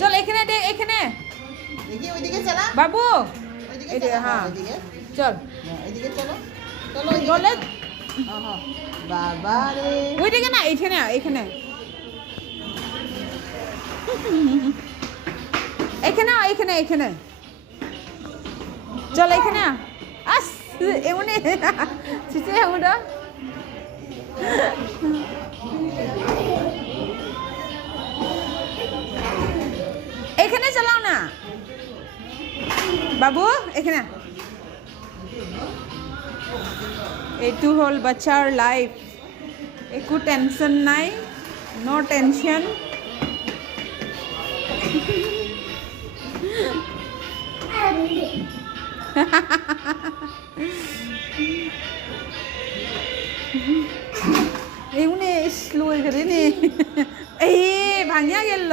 চল এখানে দে, এখানে দেখি ওইদিকে চালা, বাবু ওইদিকে এদিকে, চালা, হ্যাঁ ওইদিকে, চল ওইদিকে চলো, চলো ওইদিকে। বলে বাবা রে, ওইদিকে না, এখানে এখানে এখানে এখানে এখানে চল এখানে আস এমনি চিচে এমনটা এখানে চালাও না বাবু, এখানে। এইটো হল বাচ্চাৰ লাইফ, একো টেনশন নাই, নো টেনশন। এমনি স্লো করে নে, এই ভাঙিয়া গেল।